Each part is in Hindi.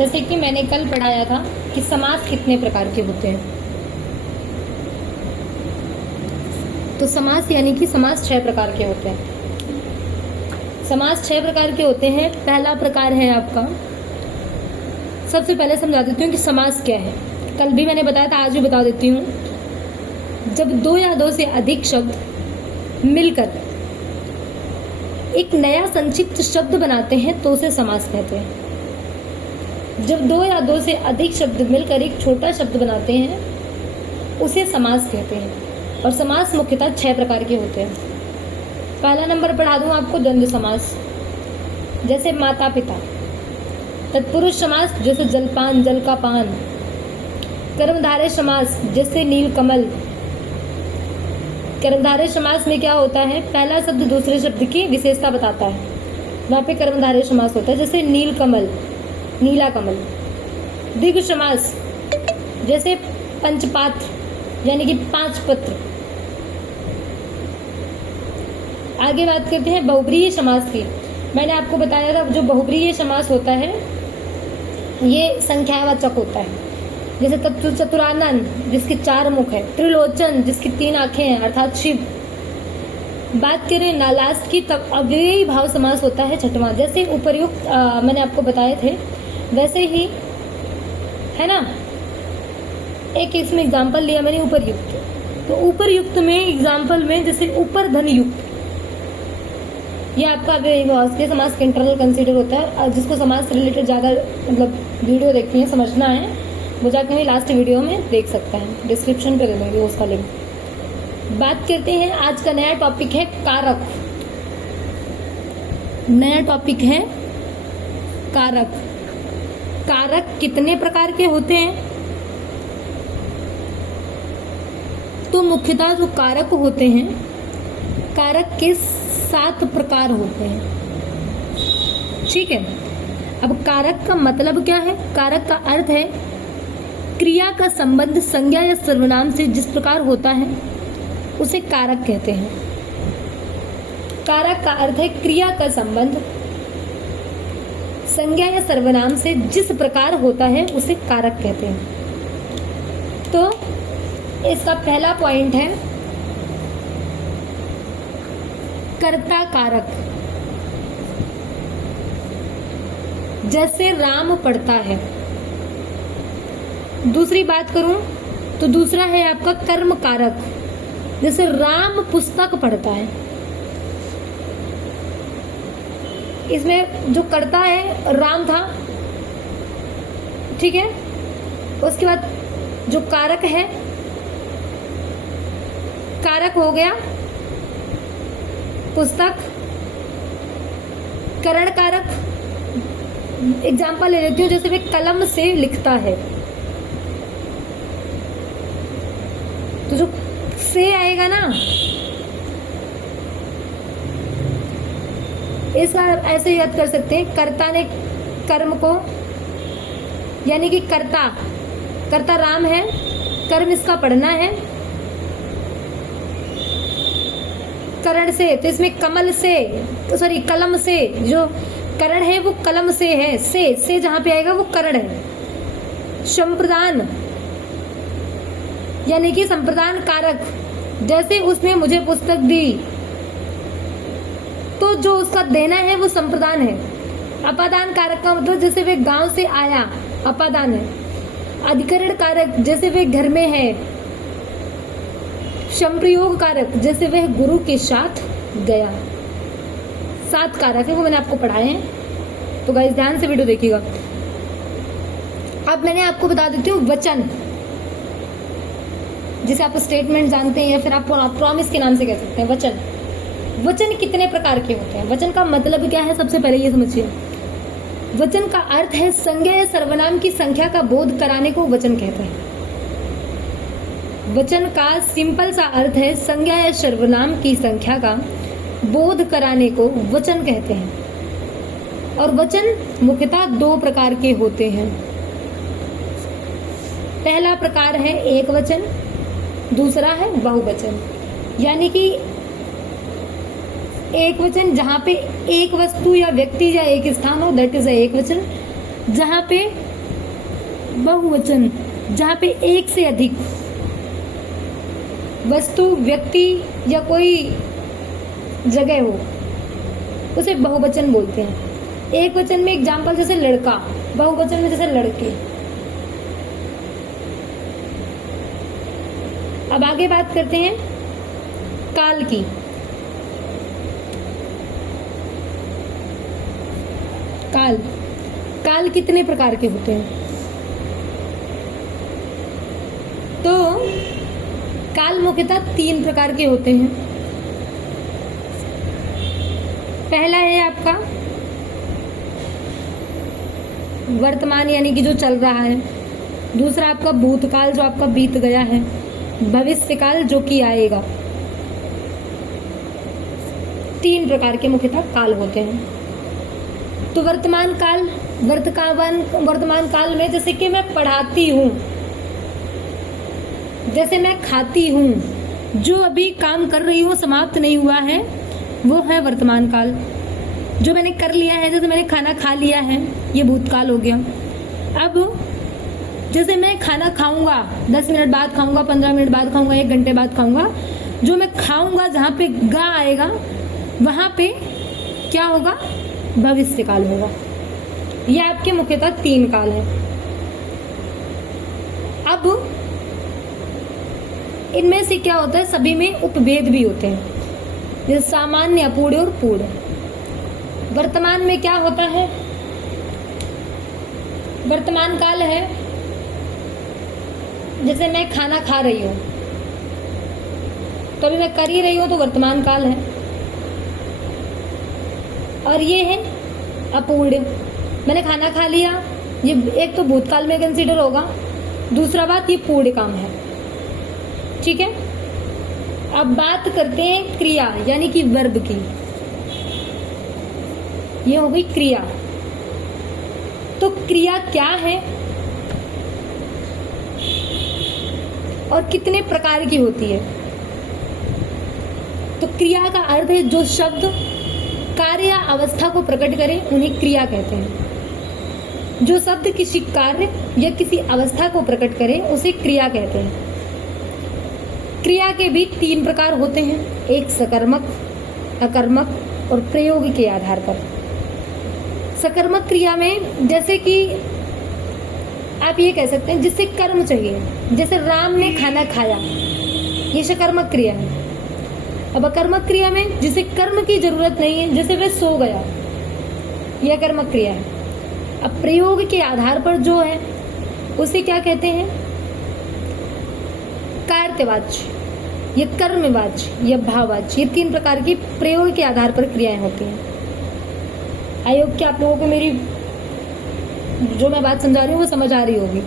जैसे कि मैंने कल पढ़ाया था कि समास कितने प्रकार के होते हैं। तो समास यानी कि समास 6 प्रकार के होते हैं। समास 6 प्रकार के होते हैं। पहला प्रकार है आपका, सबसे पहले समझा देती हूँ कि समास क्या है। कल भी मैंने बताया था, आज भी बता देती हूँ। जब 2 या 2 से अधिक शब्द मिलकर एक नया संक्षिप्त शब्द बनाते हैं तो उसे समास कहते हैं। जब 2 या 2 से अधिक शब्द मिलकर एक छोटा शब्द बनाते हैं उसे समास कहते हैं। और समास मुख्यतः 6 प्रकार के होते हैं। पहला नंबर पढ़ा दूं आपको, द्वंद्व समास, जैसे माता पिता। तत्पुरुष समास, जैसे जलपान, जल का पान। कर्मधारय समास, जैसे नील कमल। कर्मधारय समास में क्या होता है, पहला शब्द दूसरे शब्द की विशेषता बताता है, वहाँ पे कर्मधारय समास होता है, जैसे नील कमल, नीला कमल। द्विगु समास, जैसे पंचपात्र यानी कि 5 पत्र। आगे बात करते हैं बहुब्रीहि समास की। मैंने आपको बताया था जो बहुब्रीहि समास होता है ये संख्यावाचक होता है, जैसे चतुरानन जिसके 4 मुख है, त्रिलोचन जिसकी 3 आंखें हैं अर्थात शिव। बात करें नालास्त की, तब अव्ययी भाव समास होता है 6वां, जैसे उपर्युक्त मैंने आपको बताए थे वैसे ही है ना। एक इसमें एग्जाम्पल लिया मैंने उपर्युक्त, तो उपर्युक्त में एग्जाम्पल में जैसे ऊपर धन युक्त, ये आपका अव्ययी समास के इंटरनल कंसीडर होता है। और जिसको समास से रिलेटेड ज़्यादा मतलब वीडियो देखनी है, समझना है, वो जाकर मेरी लास्ट वीडियो में देख सकता है, डिस्क्रिप्शन पे दे दूँगी उसका लिंक। बात करते हैं, आज का नया टॉपिक है कारक। नया टॉपिक है कारक। कारक कितने प्रकार के होते हैं, तो मुख्यतः जो कारक होते हैं, कारक के 7 प्रकार होते हैं। ठीक है, अब कारक का मतलब क्या है। कारक का अर्थ है क्रिया का संबंध संज्ञा या सर्वनाम से जिस प्रकार होता है उसे कारक कहते हैं। कारक का अर्थ है क्रिया का संबंध संज्ञा या सर्वनाम से जिस प्रकार होता है उसे कारक कहते हैं। तो इसका पहला पॉइंट है कर्ता कारक। जैसे राम पढ़ता है। दूसरी बात करूं तो दूसरा है आपका कर्म कारक, जैसे राम पुस्तक पढ़ता है। इसमें जो कर्ता है राम था, ठीक है। उसके बाद जो कारक है, कारक हो गया पुस्तक। करण कारक एग्जाम्पल ले लेती हूँ, जैसे वे कलम से लिखता है, तो जो से आएगा ना, इसका ऐसे याद कर सकते हैं, कर्ता ने कर्म को, यानी कि कर्ता, कर्ता राम है, कर्म इसका पढ़ना है। करण से, तो इसमें कमल से, तो सॉरी कलम से, जो करण है वो कलम से है, से जहां पे आएगा वो करण है। संप्रदान यानी कि संप्रदान कारक, जैसे उसने मुझे पुस्तक दी तो जो उसका देना है वो संप्रदान है। अपादान कारक का मतलब जैसे वे गांव से आया, अपादान है। अधिकरण कारक जैसे वे घर में है। संप्रयोग कारक जैसे वह गुरु के साथ गया। 7 कारक है, वो मैंने आपको पढ़ाए हैं, तो गाइस ध्यान से वीडियो देखिएगा। अब मैंने आपको बता देती हूँ वचन, जिसे आप स्टेटमेंट जानते हैं या फिर आप प्रॉमिस के नाम से कह सकते हैं। वचन, वचन कितने प्रकार के होते हैं, वचन का मतलब क्या है, सबसे पहले ये समझिए। वचन का अर्थ है संज्ञा या सर्वनाम की संख्या का बोध कराने को वचन कहते हैं। वचन का सिंपल सा अर्थ है संज्ञा या सर्वनाम की संख्या का बोध कराने को वचन कहते हैं। और वचन मुख्यतः 2 प्रकार के होते हैं। पहला प्रकार है एक वचन, दूसरा है बहुवचन। यानी कि एक वचन जहाँ पे एक वस्तु या व्यक्ति या एक स्थान हो, दैट इज एक वचन। जहाँ पे बहुवचन जहाँ पे एक से अधिक वस्तु, व्यक्ति या कोई जगह हो उसे बहुवचन बोलते हैं। एक वचन में एग्जाम्पल जैसे लड़का, बहुवचन में जैसे लड़के। अब आगे बात करते हैं काल की। काल, काल कितने प्रकार के होते हैं? तो काल मुख्यतः 3 प्रकार के होते हैं। पहला है आपका वर्तमान यानी कि जो चल रहा है। दूसरा आपका भूतकाल जो आपका बीत गया है। भविष्यकाल जो कि आएगा। 3 प्रकार के मुख्यतः काल होते हैं। तो वर्तमान काल, वर्तमान काल में जैसे कि मैं पढ़ाती हूँ, जैसे मैं खाती हूँ, जो अभी काम कर रही हूँ समाप्त नहीं हुआ है वो है वर्तमान काल। जो मैंने कर लिया है, जैसे मैंने खाना खा लिया है, ये भूतकाल हो गया। अब जैसे मैं खाना खाऊंगा, 10 मिनट बाद खाऊंगा, 15 मिनट बाद खाऊंगा, 1 घंटे बाद खाऊंगा, जो मैं खाऊंगा जहाँ पे गा आएगा वहाँ पे क्या होगा? भविष्यकाल होगा। ये आपके मुख्यतः 3 काल है। अब इनमें से क्या होता है, सभी में उपभेद भी होते हैं, जैसे सामान्य, अपूर्ण और पूर्ण। वर्तमान में क्या होता है? वर्तमान काल है जैसे मैं खाना खा रही हूँ, तो अभी मैं कर ही रही हूँ तो वर्तमान काल है। और ये है अपूर्ण, मैंने खाना खा लिया, ये एक तो भूतकाल में कंसीडर होगा, दूसरा बात ये पूर्ण काम है। ठीक है। अब बात करते हैं क्रिया यानी कि वर्ब की। ये हो गई क्रिया। तो क्रिया क्या है और कितने प्रकार की होती है? तो क्रिया का अर्थ है जो शब्द कार्य या अवस्था को प्रकट करे उन्हें क्रिया कहते हैं। जो शब्द किसी कार्य या किसी अवस्था को प्रकट करे उसे क्रिया कहते हैं। क्रिया के भी 3 प्रकार होते हैं, एक सकर्मक, अकर्मक और प्रयोग के आधार पर। सकर्मक क्रिया में जैसे कि आप ये कह सकते हैं जिससे कर्म चाहिए, जैसे राम ने खाना खाया, ये सकर्मक क्रिया है। अब अकर्मक क्रिया में जिसे कर्म की जरूरत नहीं है, जैसे वह सो गया, यह कर्मक क्रिया है। अब प्रयोग के आधार पर जो है उसे क्या कहते हैं? कार्यवाच्य, ये कर्मवाच्य या भाववाच्य, ये 3 प्रकार की प्रयोग के आधार पर क्रियाएं होती हैं। आई होप कि आप लोगों को मेरी जो मैं बात समझा रही हूँ वो समझ आ रही होगी।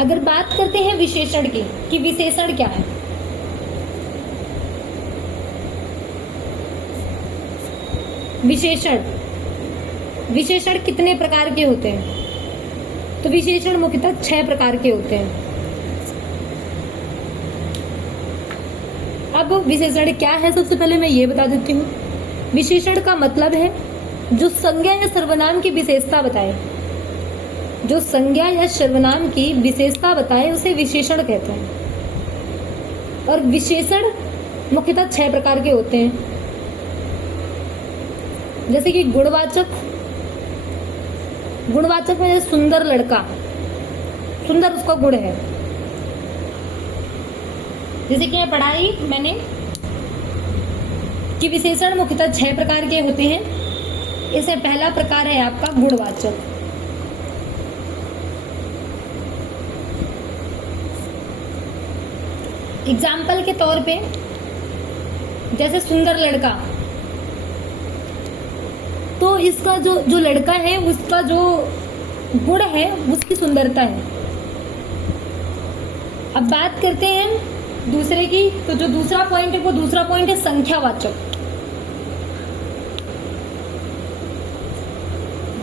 अगर बात करते हैं विशेषण की कि विशेषण क्या है? विशेषण, विशेषण कितने प्रकार के होते हैं? तो विशेषण मुख्यतः 6 प्रकार के होते हैं। अब विशेषण क्या है, सबसे पहले मैं ये बता देती हूँ। विशेषण का मतलब है जो संज्ञा या सर्वनाम की विशेषता बताए, जो संज्ञा या सर्वनाम की विशेषता बताए उसे विशेषण कहते हैं। और विशेषण मुख्यतः 6 प्रकार के होते हैं, जैसे कि गुणवाचक। गुणवाचक में सुंदर लड़का, सुंदर उसका गुण है। जैसे कि पढ़ाई मैंने कि विशेषण मुख्यतः 6 प्रकार के होते हैं। इसमें पहला प्रकार है आपका गुणवाचक। एग्जाम्पल के तौर पे जैसे सुंदर लड़का, तो इसका जो लड़का है उसका जो गुण है उसकी सुंदरता है। अब बात करते हैं दूसरे की, तो जो दूसरा पॉइंट है वो दूसरा पॉइंट है संख्यावाचक।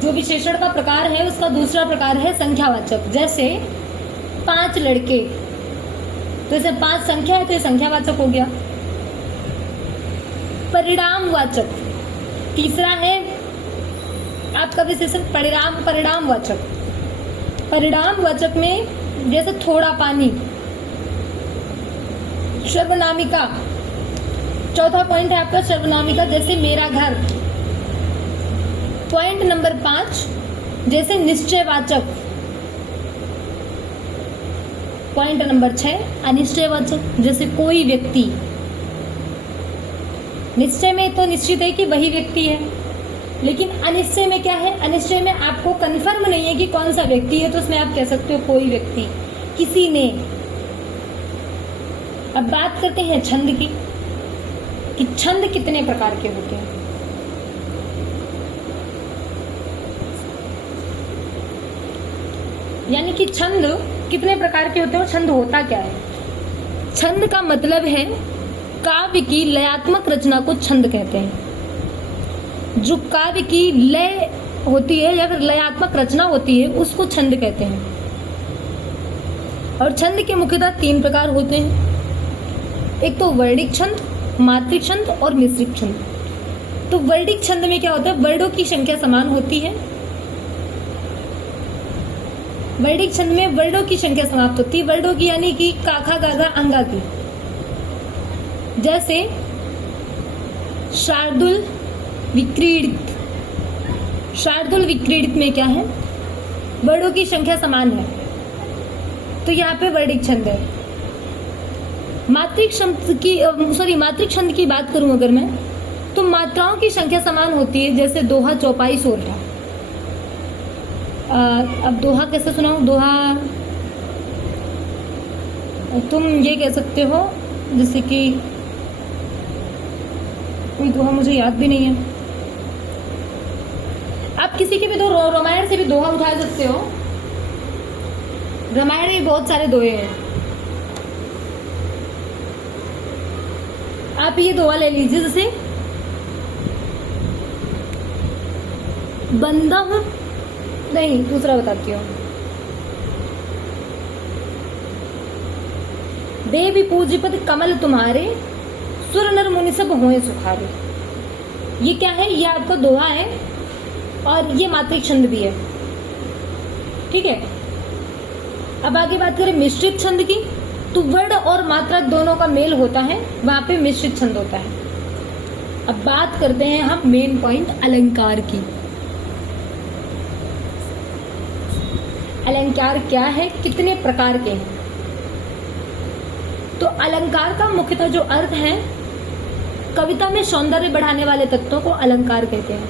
जो विशेषण का प्रकार है उसका दूसरा प्रकार है संख्यावाचक। जैसे 5 लड़के, तो इसे 5 संख्या है तो ये संख्यावाचक हो गया। परिणामवाचक तीसरा है आपका विशेषण परिणामवाचक। परिणामवाचक में जैसे थोड़ा पानी, सर्वनामिका, चौथा पॉइंट है आपका सर्वनामिका जैसे मेरा घर। पॉइंट नंबर 5 जैसे निश्चयवाचक। पॉइंट नंबर 6 अनिश्चयवाचक जैसे कोई व्यक्ति। निश्चय में तो निश्चित है कि वही व्यक्ति है, लेकिन अनिश्चय में क्या है, अनिश्चय में आपको कंफर्म नहीं है कि कौन सा व्यक्ति है, तो उसमें आप कह सकते हो कोई व्यक्ति, किसी ने। अब बात करते हैं छंद की, कि छंद कितने प्रकार के होते हैं। यानी कि छंद कितने प्रकार के होते हैं और छंद होता क्या है। छंद का मतलब है काव्य की लयात्मक रचना को छंद कहते हैं। जो काव्य की लय होती है या फिर लयात्मक रचना होती है उसको छंद कहते हैं। और छंद के मुख्यतः 3 प्रकार होते हैं। एक तो वर्णिक छंद, मात्रिक छंद और मिश्रित छंद। तो वर्णिक छंद में क्या होता है, वर्णों की संख्या समान होती है। वर्णिक छंद में वर्णों की संख्या समाप्त होती है, वर्णों की यानी कि काखा गागा अंगा की। जैसे शार्दुल विक्रीडित। शार्दुल विक्रीडित में क्या है, वर्णों की संख्या समान है, तो यहाँ पे वर्णिक छंद है। मात्रिक छंद की बात करूं अगर मैं, तो मात्राओं की संख्या समान होती है। जैसे दोहा, चौपाई, सोरठा। अब दोहा कैसे सुनाऊं, दोहा तुम ये कह सकते हो, जैसे कि कोई दोहा मुझे याद भी नहीं है। आप किसी के भी दो, रामायण से भी दोहा उठा सकते हो। रामायण में बहुत सारे दोहे हैं। आप ये दोहा ले लीजिए, जैसे बंदा हूं, नहीं दूसरा बताती हूँ। देवी पूजिपत कमल तुम्हारे, सुर नर मुनि सब होए सुखारे। ये क्या है, ये आपका दोहा है और ये मात्रिक छंद भी है। ठीक है। अब आगे बात करें मिश्रित छंद की, तो वर्ण और मात्रा दोनों का मेल होता है, वहां पे मिश्रित छंद होता है। अब बात करते हैं हम मेन पॉइंट अलंकार की। अलंकार क्या है, कितने प्रकार के हैं। तो अलंकार का मुख्यतः जो अर्थ है, कविता में सौंदर्य बढ़ाने वाले तत्वों को अलंकार कहते हैं।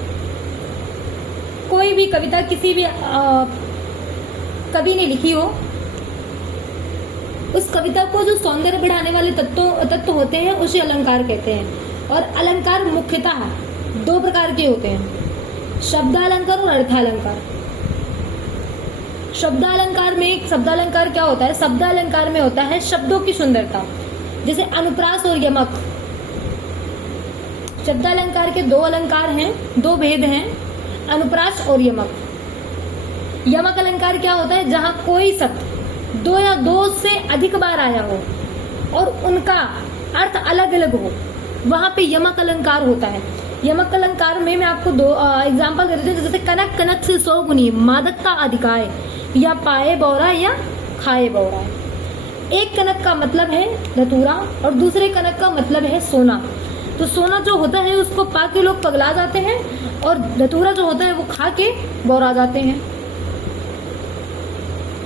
कोई भी कविता किसी भी कवि ने लिखी हो, उस कविता को जो सौंदर्य बढ़ाने वाले तत्व होते हैं उसे अलंकार कहते हैं। और अलंकार मुख्यतः 2 प्रकार के होते हैं, शब्दालंकार और अर्थालंकार। शब्दालंकार क्या होता है, शब्दालंकार में होता है शब्दों की सुंदरता, जैसे अनुप्रास और यमक। शब्दालंकार के 2 अलंकार हैं, 2 भेद हैं, अनुप्रास और यमक। यमक अलंकार क्या होता है, जहां कोई शब्द 2 या 2 से अधिक बार आया हो और उनका अर्थ अलग अलग हो, वहां पे यमक अलंकार होता है। यमक अलंकार में मैं आपको 2 एग्जाम्पल दे देती हूँ, जैसे कनक कनक से 100 गुनी, मादकता अधिकाय, या पाए बौरा या खाए बौरा। एक कनक का मतलब है धतूरा और दूसरे कनक का मतलब है सोना। तो सोना जो होता है उसको पा के लोग पगला जाते हैं, और धतूरा जो होता है वो खा के बौरा जाते हैं,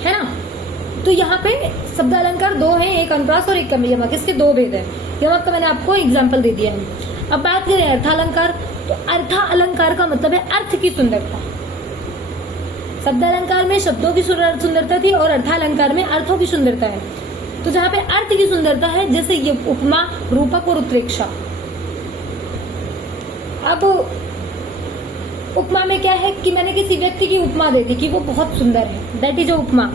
है ना। तो यहाँ पे शब्द अलंकार 2 हैं, एक अनुप्रास और एक यमक। इसके 2 भेद हैं। यमक का मैंने आपको एग्जाम्पल दे दिया है। अब बात करें अर्थालंकार, तो अर्था अलंकार का मतलब है अर्थ की सुंदरता। शब्द अलंकार में शब्दों की सुंदरता थी और अर्थालंकार में अर्थों की सुंदरता है। तो जहाँ पे अर्थ की सुंदरता है, जैसे ये उपमा, रूपक और उत्प्रेक्षा। अब उपमा में क्या है कि मैंने किसी व्यक्ति की उपमा दे दी कि वो बहुत सुंदर है, दैट इज उपमा।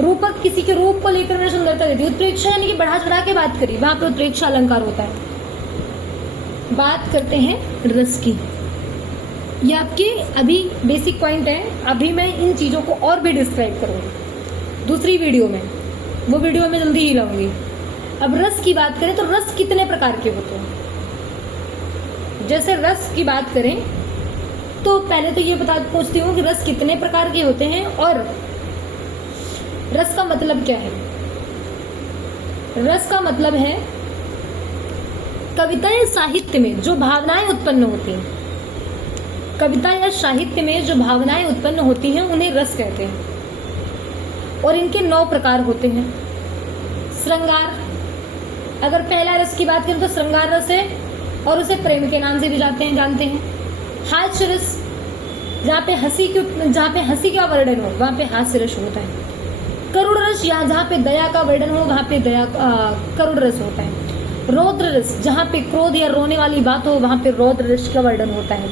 रूपक किसी के रूप को लेकर मैंने सुंदरता दे दी। उत्प्रेक्षा यानी कि बढ़ा चढ़ा के बात करी, वहां पे उत्प्रेक्षा अलंकार होता है। बात करते हैं रस की। ये आपके अभी बेसिक पॉइंट है, अभी मैं इन चीज़ों को और भी डिस्क्राइब करूँगी दूसरी वीडियो में, वो वीडियो मैं जल्दी ही लाऊंगी। अब रस की बात करें तो रस कितने प्रकार के होते हैं। जैसे रस की बात करें तो पहले तो ये पूछती हूँ कि रस कितने प्रकार के होते हैं और रस का मतलब क्या है? रस का मतलब है कविता या साहित्य में जो भावनाएं उत्पन्न होती हैं, कविता या साहित्य में जो भावनाएं उत्पन्न होती हैं उन्हें रस कहते हैं। और इनके 9 प्रकार होते हैं। श्रृंगार, अगर पहला रस की बात करें तो श्रृंगार रस है और उसे प्रेम के नाम से भी जानते हैं। हास्य रस, जहाँ पे हंसी का वर्णन हो वहाँ पे हास्य रस होता है। करुण रस, यहाँ जहाँ पे दया का वर्णन हो वहाँ पे करुण रस होता है। रौद्र रस, जहाँ पे क्रोध या रोने वाली बात हो वहाँ पे रौद्र रस का वर्णन होता है।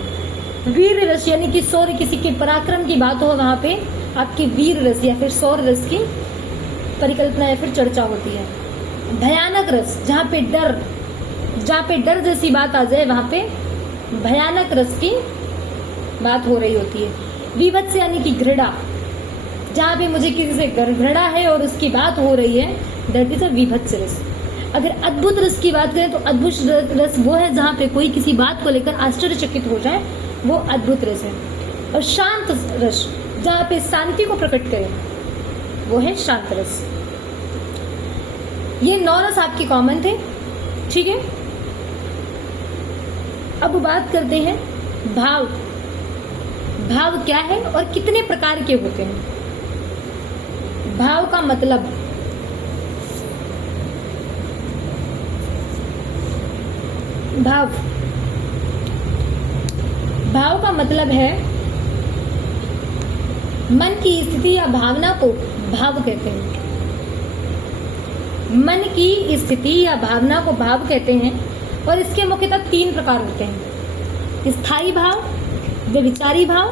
वीर रस, यानी कि शौर्य, किसी के पराक्रम की बात हो वहाँ पे आपकी वीर रस या फिर शौर्य रस की परिकल्पना या फिर चर्चा होती है। भयानक रस, जहाँ पे डर जैसी बात आ जाए वहाँ पे भयानक रस की बात हो रही होती है। विभत्स यानी कि घृणा, जहाँ पे मुझे किसी से घृणा है और उसकी बात हो रही है, दैट इज अ विभत्स रस। अगर अद्भुत रस की बात करें तो अद्भुत रस वो है जहाँ पे कोई किसी बात को लेकर आश्चर्यचकित हो जाए, वो अद्भुत रस है। और शांत रस, जहाँ पे शांति को प्रकट करे, वो है शांत रस। ये 9 रस आपके कॉमन थे, ठीक है। अब बात करते हैं भाव। भाव क्या है और कितने प्रकार के होते हैं? भाव का मतलब भाव का मतलब है मन की स्थिति या भावना को भाव कहते हैं। मन की स्थिति या भावना को भाव कहते हैं और इसके मुख्यतः 3 प्रकार होते हैं। स्थायी भाव, व्यभिचारी भाव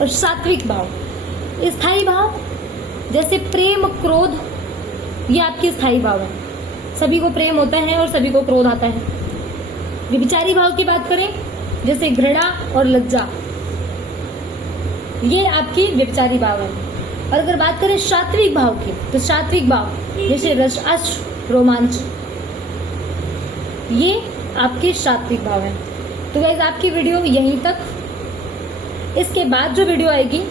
और सात्विक भाव। स्थायी भाव जैसे प्रेम, क्रोध, ये आपके स्थायी भाव है। सभी को प्रेम होता है और सभी को क्रोध आता है। व्यभिचारी भाव की बात करें जैसे घृणा और लज्जा, ये आपकी व्यभिचारी भाव है। और अगर बात करें सात्विक भाव की तो सात्विक भाव जैसे रस, अश्रु, रोमांच, ये आपके सात्विक भाव है। तो गाइस आपकी वीडियो यहीं तक। इसके बाद जो वीडियो आएगी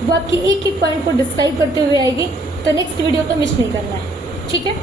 वो आपकी एक एक पॉइंट को डिस्क्राइब करते हुए आएगी, तो नेक्स्ट वीडियो को मिस नहीं करना है, ठीक है।